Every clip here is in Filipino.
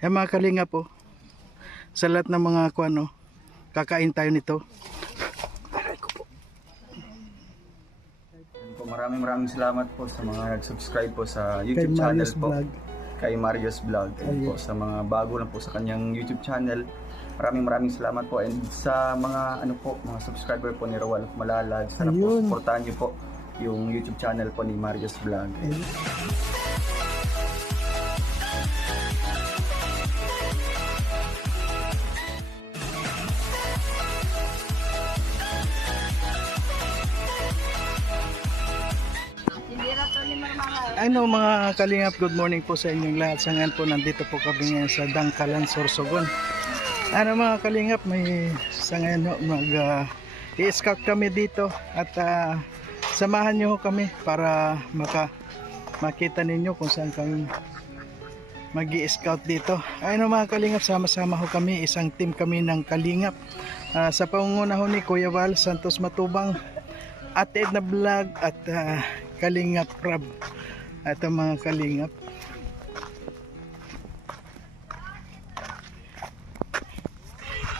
Yan mga kalinga po. Sa lahat ng mga kuano, kakain tayo nito. Po, maraming maraming salamat po sa mga nag-subscribe po sa Kay YouTube channel Marius po. Vlog. Kay Marius Vlog. And po sa mga bago lang po sa kanyang YouTube channel. Maraming maraming salamat po. And sa mga ano po, mga subscriber po ni Rawal of Malalag. Sana po Ayun. supportahan niyo po yung YouTube channel po ni Marius Vlog. Ayun. Ano mga kalingap, good morning po sa inyong lahat. Sa ngayon po, nandito po kami ngayon sa Dangkalan, Sorsogon. Ano mga kalingap, may sa ngayon ho, mag uh, i-scout kami dito at ah, samahan nyo kami para maka makita ninyo kung saan kami mag scout dito. Ayun ho, mga kalingap, sama-sama ho kami, isang team kami ng kalingap. Ah, sa pangunguna ho ni Kuya Val Santos Matubang, at Edna Vlog at ah, Kalingap Rab. Ito mga kalingap.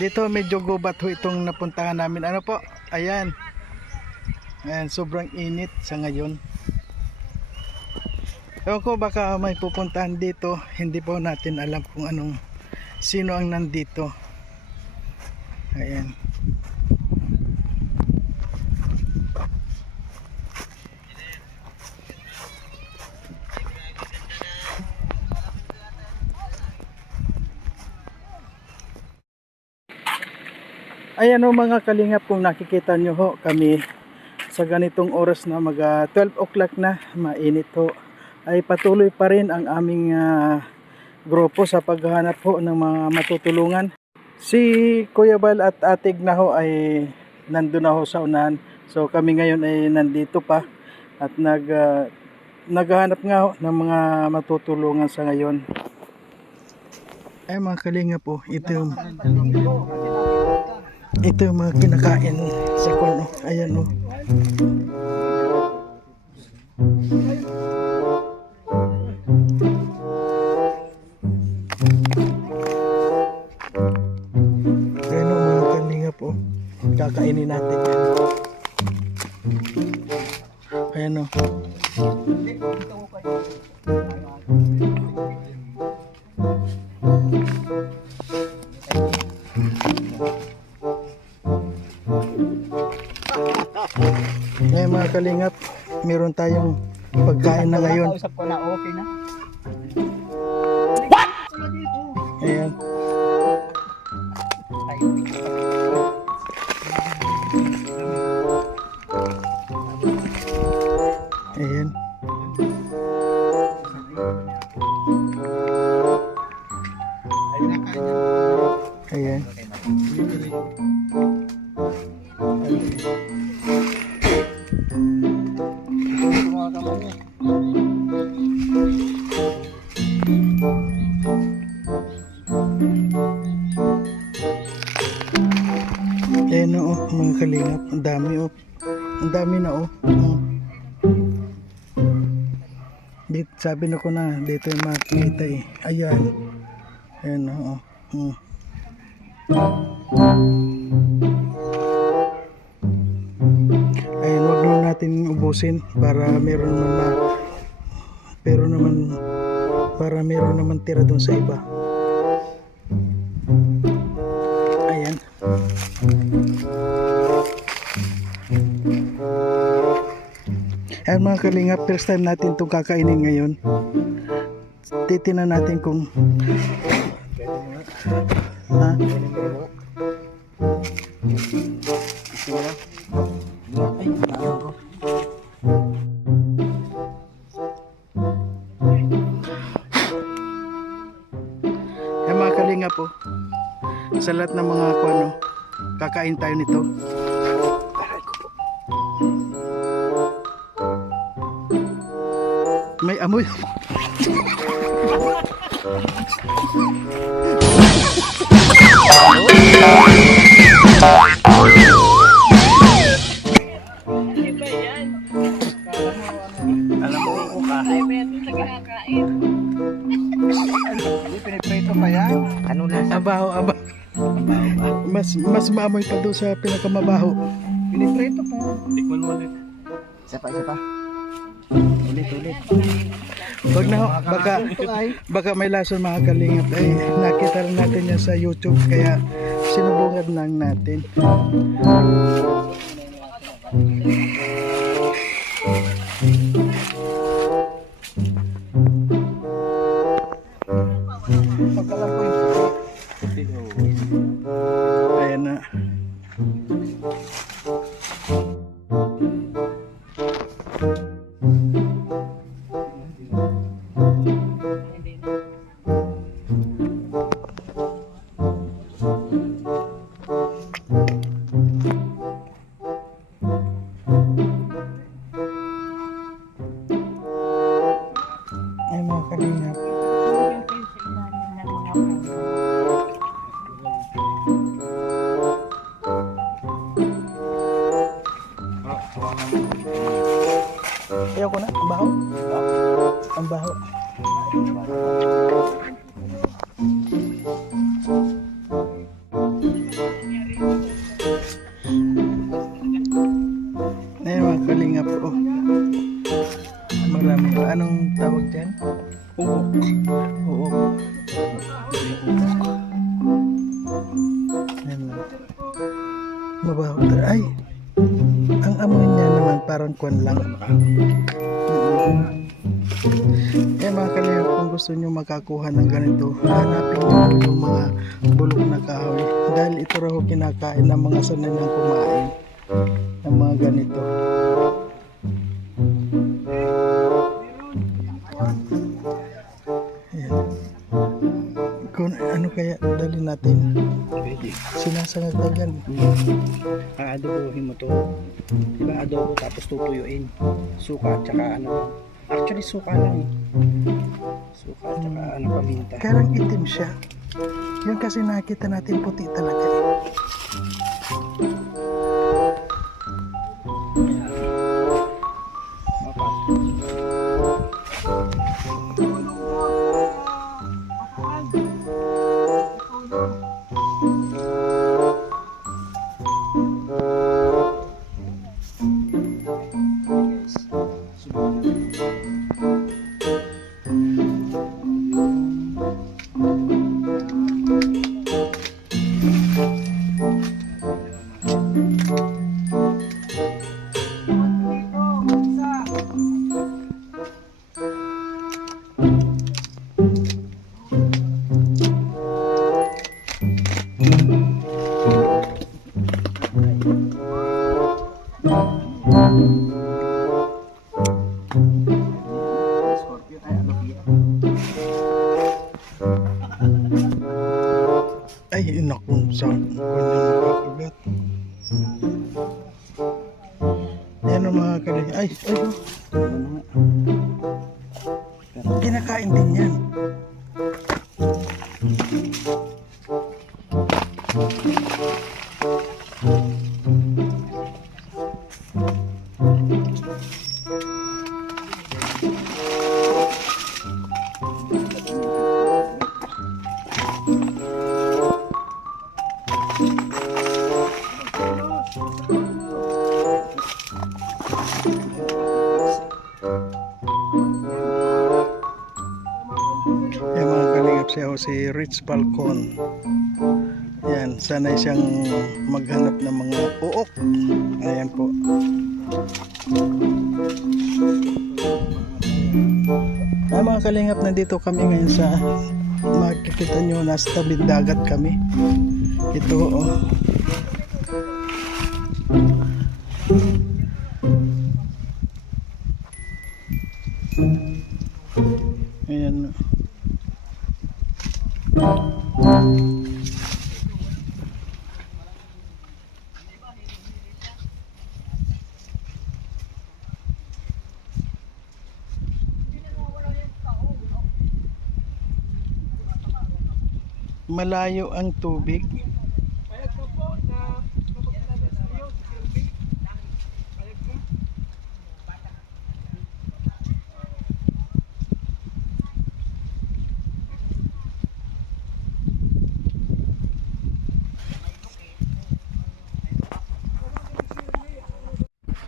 Dito medyo gubat ho itong napuntahan namin. Ano po? Ayan. Ayan, sobrang init sa ngayon. Ewan ko baka may pupuntahan dito. Hindi po natin alam kung anong sino ang nandito. Ayan. Ayan o mga kalingap kung nakikita nyo ho kami sa ganitong oras na mag ah, 12 o'clock na mainit ho ay patuloy pa rin ang aming ah, grupo sa paghahanap ho ng mga matutulungan. Si Kuya Bal at Atig na ho ay nandun na ho sa unahan. So kami ngayon ay nandito pa at nag ah, naghahanap nga ho ng mga matutulungan sa ngayon. Ay mga kalingap po, ito yung ito yung mga kinakain sa. Ayan oh. o. Ayan o mga kalinga po. Kakainin natin yan. Ayan o. pagkain na ngayon. Kausap ko na okay na. Ayan. Ayan. Ayan. Ayan Dami na o. Oh. Dito, sabi na ko na, dito yung makikita eh. Ayan. Ayan o. Oh. Hmm. Ayan, wag naman natin ubusin para meron naman ma pero naman para meron naman tira doon sa iba. Ayan. Ayan mga kalinga, first time natin itong kakainin ngayon. Titinan natin kung ha? Ayan mga kalinga po. Sa lahat ng mga kuano, kakain tayo nito. May amoy. Alam mo ko ka. Meron sa kinakain. Hindi, piniprito Prito pa yan. Ano lasa? Abaho, abaho. Mas mas maamoy pa doon sa pinakamabaho. Piniprito pa. Tikman mo ulit. Isa pa, isa pa. Ulit, ulit. Wag na baka baka may lason mga kalingap ay nakita rin natin yan sa YouTube kaya sinubungan lang natin. Pagkalapoy. Eh mga kalingap, kung gusto nyo makakuha ng ganito, hanapin nyo yung mga bulok na kahoy. Dahil ito raw kinakain ng mga sanay ng kumain ng mga ganito. Ayan. Kung ano kaya dali natin? Sinasangag na yan. Aadobohin mo to. Diba adobo tapos tutuyuin. Suka at saka ano. Actually suka lang eh. Suka at saka ano paminta. Karang itim siya. Yun kasi nakita natin puti talaga. Ang mga kalig. Ay, ay. Ano kinakain din yan. Yan si Rich Falcon. Yan, sanay siyang maghanap ng mga uok. Ayan po. Ay mga kalingap, nandito kami ngayon sa makikita nyo, nasa tabing dagat kami. Ito, oh. malayo ang tubig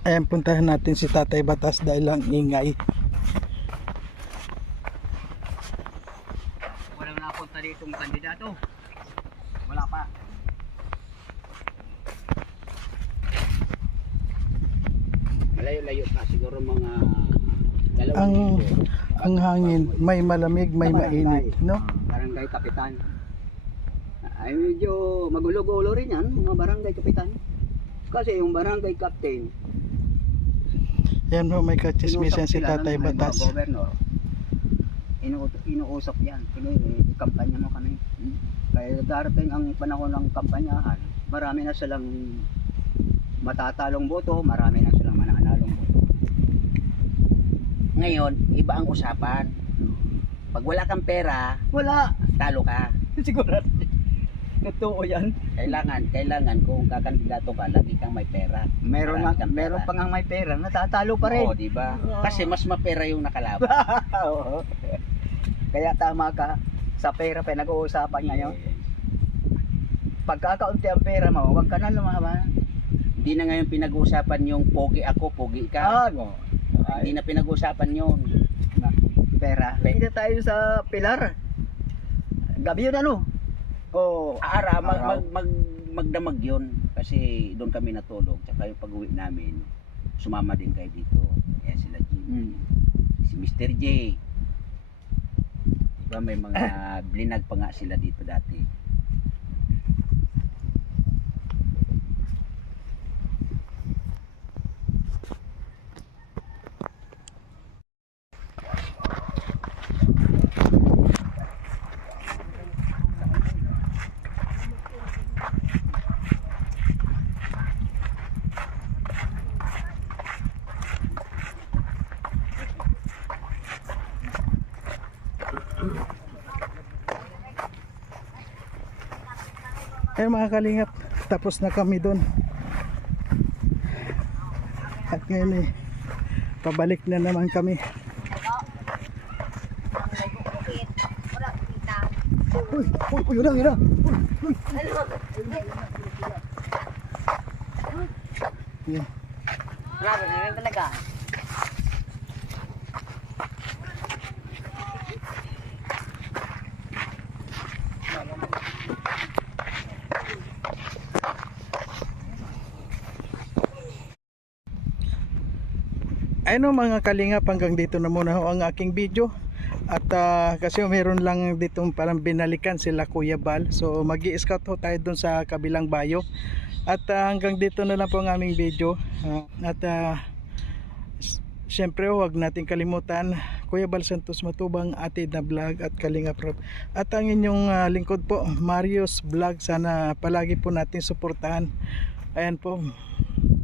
Ayan, puntahan natin si Tatay Batas dahil lang ingay. Ang hangin, may malamig, may mainit, no? Barangay Kapitan. Ay medyo magulo-gulo rin yan, mga barangay kapitan. Kasi yung barangay captain, Yan po, may kachismisan si Tatay halimbawa, Batas. Governor. Inu inuusap yan. Kampanya mo kami. Hmm? Kaya darating ang panahon ng kampanyahan, marami na silang matatalong boto, marami na silang mananalong boto. Ngayon, iba ang usapan. Pag wala kang pera, Wala! talo ka. Sigurado. Totoo yan. Kailangan, kailangan kung kakandidato ka, lagi kang may pera. Meron, Marami nga, kang meron pera. pa nga may pera, natatalo pa rin. Oo, di ba? Kasi mas mapera yung nakalaban. Oo. Kaya tama ka. Sa pera pa nag-uusapan ngayon. Pagkakaunti ang pera mo, huwag ka na lumaban. Hindi na ngayon pinag-uusapan yung pogi ako, pogi ka. Ah, no. Hindi na pinag-uusapan yun. pera. Hindi na tayo sa pilar. Gabi yun ano? Oh, Ara, mag, Araw. mag, mag, magdamag yun. Kasi doon kami natulog. Tsaka yung pag-uwi namin, sumama din kayo dito. Yan sila Jim. mm. Si Mr. J. Diba may mga blinag pa nga sila dito dati. Ayun mga kalingap, tapos na kami doon. At ngayon eh, pabalik na naman kami. Uy, uy, uy, yun lang, yun lang. Yan. Grabe Ayun o, mga kalingap hanggang dito na muna ho ang aking video. At ah, kasi meron lang ditong parang binalikan sila Kuya Bal. So mag scout ho tayo dun sa kabilang bayo. At ah, hanggang dito na lang po ang aming video. Ah, at s- syempre ho, huwag nating kalimutan Kuya Bal Santos Matubang Atid na Vlog at Kalingap Rob at ang inyong ah, lingkod po Marius Vlog sana palagi po natin suportahan. Ayan po